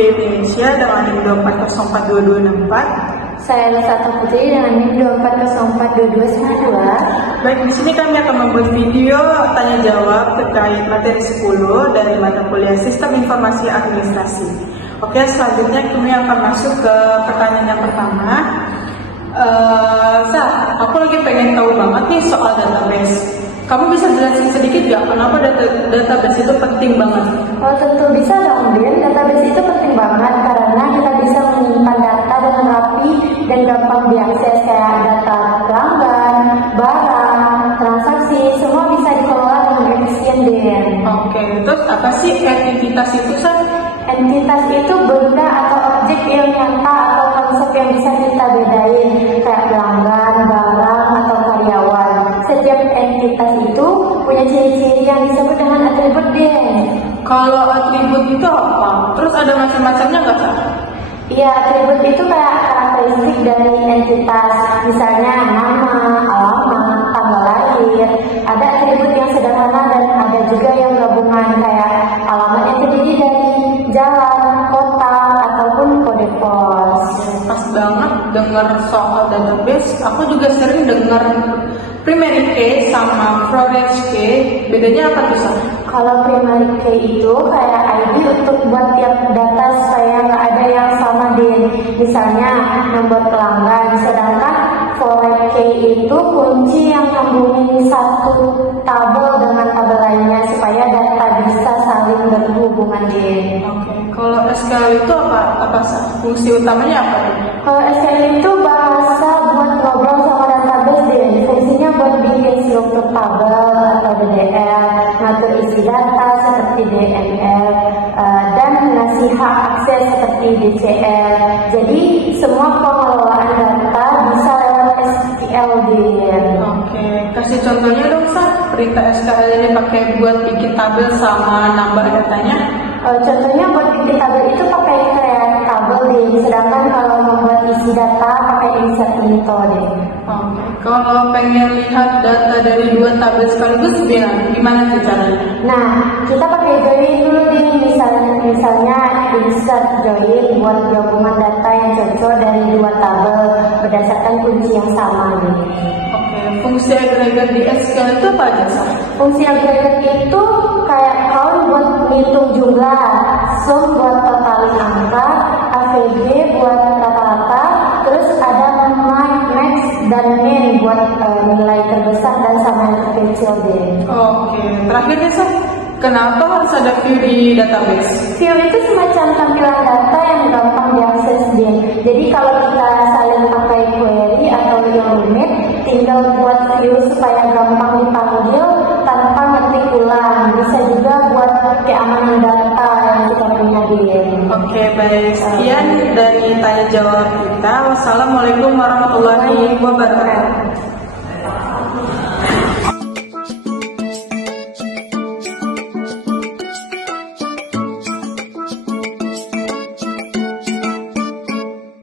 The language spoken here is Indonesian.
NIP Indonesia dengan NIM 2404264. Saya Lesata Putri dengan NIM 2404292. Baik, di sini kami akan membuat video tanya jawab terkait materi 10 dari mata kuliah Sistem Informasi Administrasi. Oke, selanjutnya kami akan masuk ke pertanyaan yang pertama. Aku lagi pengen tahu banget nih soal database. Kamu bisa jelasin sedikit gak kenapa database itu penting banget? Oh, tentu bisa dong, Din. Database itu penting banget karena kita bisa menyimpan data dengan rapi dan gampang diakses, kayak data pelanggan, barang, transaksi, semua bisa dikelola dengan efisien, Din. Oke, terus apa sih entitas itu, Sat? Entitas itu benda atau objek yang nyata atau konsep yang bisa kita bedain, kayak pelanggan, barang, atau karyawan. Setiap entitas itu punya ciri-ciri yang disebut dengan atribut, Din. Kalau atribut itu apa? Terus ada macam-macamnya nggak, Sat? Iya, atribut itu kayak karakteristik dari entitas, misalnya nama, alamat, tanggal lahir. Ada atribut yang sederhana dan ada juga yang gabungan, kayak alamat yang terdiri dari jalan, kota, ataupun kode pos. Pas banget dengar soal database. Aku juga sering dengar primary key sama storage key. Bedanya apa tuh, Sat? Kalau primary key itu kayak ID untuk buat tiap data supaya nggak ada yang sama, Din. Misalnya nomor pelanggan, sedangkan storage key itu kunci yang hubungin satu tabel dengan tabel lainnya supaya data bisa saling berhubungan, Din. Oke. Kalau SQL itu apa Sat? Fungsi utamanya apa? Kalau SQL itu bahasa buat ngobrol sama database, Din. Fungsinya buat bikin struktur tabel atau DDL, ngatur isi data seperti DML, dan ngasih hak akses seperti DCL. Jadi semua pengelolaan data bisa lewat SQL, Din. Oke, kasih contohnya dong, Sat. Perintah SQL ini pakai buat bikin tabel sama nambah datanya. Contohnya buat bikin tabel itu pakai create tabel, Din. Sedangkan kalau membuat isi data pakai insert info, Din. Oke, kalau pengen lihat data dari dua tabel sekaligus gimana sih caranya? Nah, kita pakai join dulu, Din. Misalnya insert join buat gabungan data yang cocok dari dua tabel berdasarkan kunci yang sama, Din. Oke, fungsi agregat di SQL itu apa aja, Sat? Fungsi agregat itu kayak count buat menghitung jumlah, sum buat totalin angka, AVG buat rata-rata, terus ada max dan min buat nilai terbesar dan sama yang terkecil, Din. Oke, terakhir nih, Sat. Kenapa harus ada view di database? View itu semacam tampilan data yang gampang diakses, Din. Jadi kalau kita saling pakai query atau yang rumit, tinggal buat view supaya gampang dipanggil tanpa ngetik ulang. Bisa juga buat keamanan data yang kita punya, Din. Oke, baik. Sekian dari tanya jawab kita. Wassalamualaikum warahmatullahi wabarakatuh.